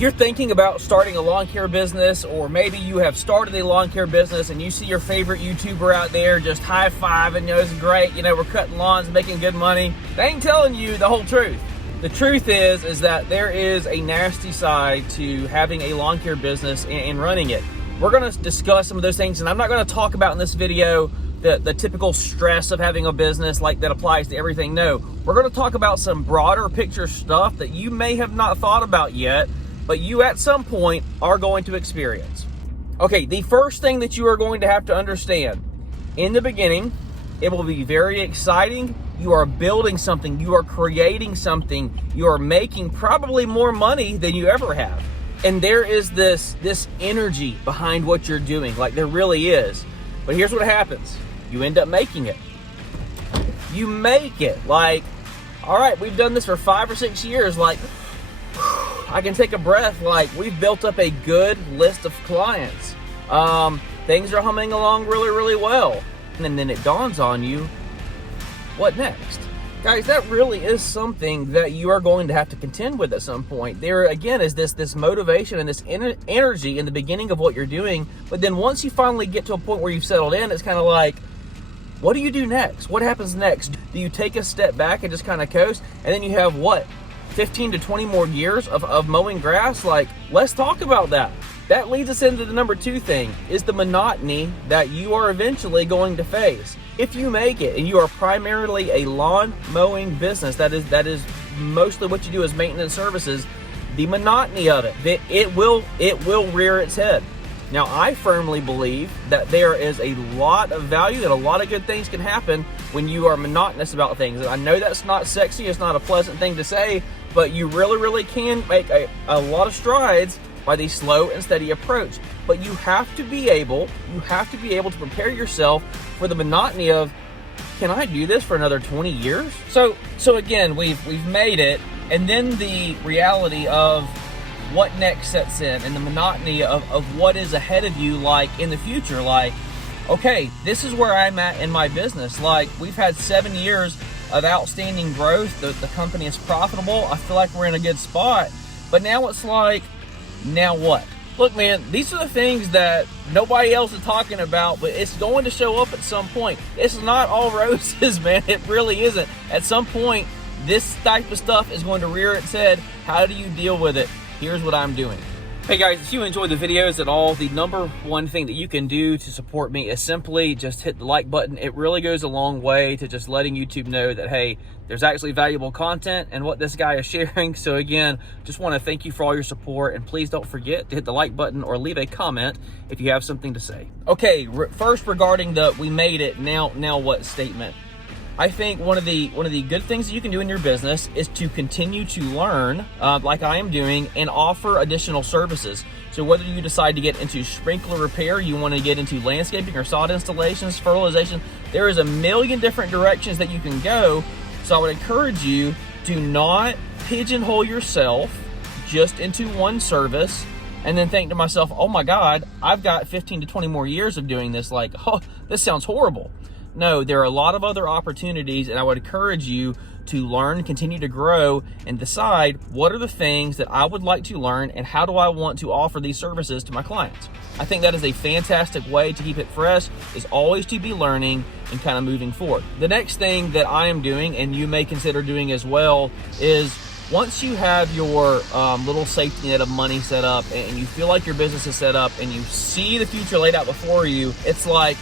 If you're thinking about starting a lawn care business, or maybe you have started a lawn care business and you see your favorite YouTuber out there just high-fiving, it's great, we're cutting lawns, making good money, they ain't telling you the whole truth. The truth is that there is a nasty side to having a lawn care business and running it. We're going to discuss some of those things, and I'm not going to talk about in this video the typical stress of having a business like that applies to everything. No, we're going to talk about some broader picture stuff that you may have not thought about yet, but you at some point are going to experience. Okay, the first thing that you are going to have to understand, in the beginning, it will be very exciting. You are building something, you are creating something, you are making probably more money than you ever have. And there is this energy behind what you're doing, like there really is. But here's what happens. You end up making it. You make it. Like, all right, we've done this for 5 or 6 years. Like, I can take a breath. Like, we've built up a good list of clients. Things are humming along really, really well. And then it dawns on you, what next? Guys, that really is something that you are going to have to contend with at some point. There, again, is this motivation and this energy in the beginning of what you're doing. But then once you finally get to a point where you've settled in, it's kind of like, what do you do next? What happens next? Do you take a step back and just kind of coast? And then you have, 15 to 20 more years of mowing grass? Like, let's talk about that. That leads us into the number 2 thing, is the monotony that you are eventually going to face. If you make it and you are primarily a lawn mowing business, that is mostly what you do is maintenance services, the monotony of it will rear its head. Now, I firmly believe that there is a lot of value, that a lot of good things can happen when you are monotonous about things. And I know that's not sexy, it's not a pleasant thing to say, but you really, really can make a lot of strides by the slow and steady approach. But you have to be able to prepare yourself for the monotony of, can I do this for another 20 years? So again, we've made it, and then the reality of what next sets in, and the monotony of what is ahead of you, like in the future. Like, okay, this is where I'm at in my business. Like, we've had 7 years of outstanding growth. The company is profitable. I feel like we're in a good spot. But now it's like, now what? Look, man, these are the things that nobody else is talking about, but it's going to show up at some point. It's not all roses, man. It really isn't. At some point, this type of stuff is going to rear its head. How do you deal with it? Here's what I'm doing. Hey guys, if you enjoy the videos at all, the number one thing that you can do to support me is simply just hit the like button. It really goes a long way to just letting YouTube know that, hey, there's actually valuable content and what this guy is sharing. So again, just want to thank you for all your support, and please don't forget to hit the like button or leave a comment if you have something to say. Okay, first regarding the "we made it, now what" statement. I think one of the good things that you can do in your business is to continue to learn, like I am doing, and offer additional services. So whether you decide to get into sprinkler repair, you want to get into landscaping or sod installations, fertilization, there is a million different directions that you can go. So I would encourage you to not pigeonhole yourself just into one service and then think to myself, oh my God, I've got 15 to 20 more years of doing this. Like, oh, this sounds horrible. No, there are a lot of other opportunities, and I would encourage you to learn, continue to grow, and decide what are the things that I would like to learn and how do I want to offer these services to my clients. I think that is a fantastic way to keep it fresh, is always to be learning and kind of moving forward. The next thing that I am doing, and you may consider doing as well, is once you have your little safety net of money set up and you feel like your business is set up and you see the future laid out before you, it's like,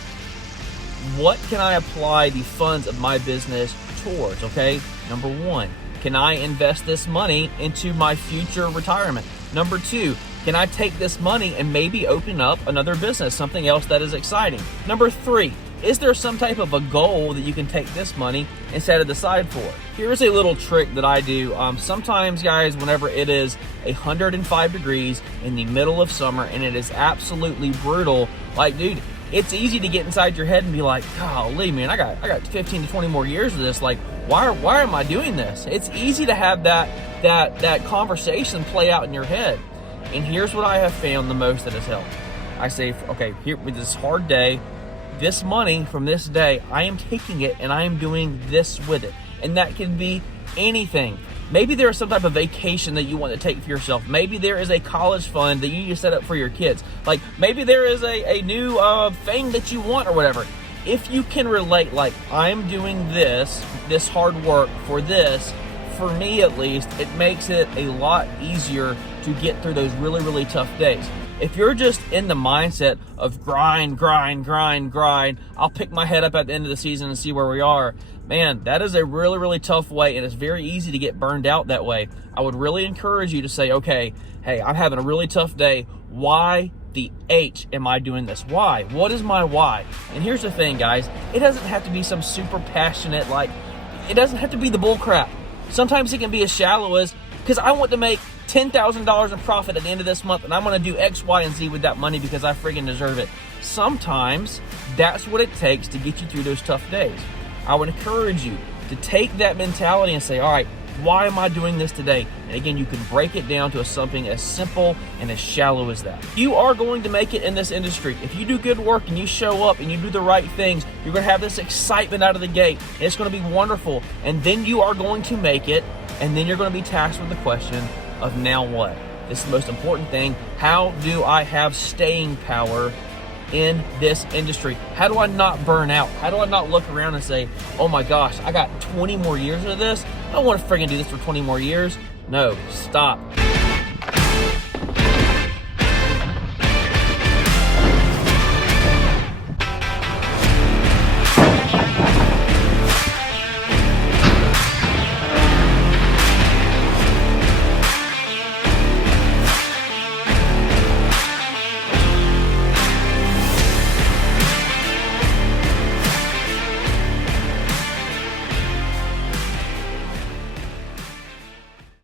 what can I apply the funds of my business towards? Okay, number 1, can I invest this money into my future retirement? Number 2, can I take this money and maybe open up another business, something else that is exciting? Number 3, is there some type of a goal that you can take this money and set it aside for? Here's a little trick that I do. Sometimes, guys, whenever it is 105 degrees in the middle of summer and it is absolutely brutal, like, dude, it's easy to get inside your head and be like, golly, man, I got 15 to 20 more years of this. Like, why am I doing this? It's easy to have that conversation play out in your head. And here's what I have found the most that has helped. I say, okay, here with this hard day, this money from this day, I am taking it and I am doing this with it. And that can be anything. Maybe there is some type of vacation that you want to take for yourself. Maybe there is a college fund that you need to set up for your kids. Like maybe there is a new thing that you want or whatever. If you can relate, like, I'm doing this hard work for this, for me at least, it makes it a lot easier to get through those really, really tough days. If you're just in the mindset of grind, I'll pick my head up at the end of the season and see where we are, man, that is a really, really tough way, and it's very easy to get burned out that way. I would really encourage you to say, okay, hey, I'm having a really tough day. Why the H am I doing this? Why? What is my why? And here's the thing, guys. It doesn't have to be some super passionate, like, it doesn't have to be the bull crap. Sometimes it can be as shallow as, because I want to make $10,000 in profit at the end of this month, and I'm going to do X, Y, and Z with that money because I friggin' deserve it. Sometimes that's what it takes to get you through those tough days. I would encourage you to take that mentality and say, all right, why am I doing this today? And again, you can break it down to something as simple and as shallow as that. You are going to make it in this industry. If you do good work and you show up and you do the right things, you're going to have this excitement out of the gate. And it's going to be wonderful. And then you are going to make it. And then you're going to be tasked with the question of now what? This is the most important thing. How do I have staying power in this industry? How do I not burn out? How do I not look around and say, oh my gosh, I got 20 more years of this? I don't want to friggin' do this for 20 more years. No, stop.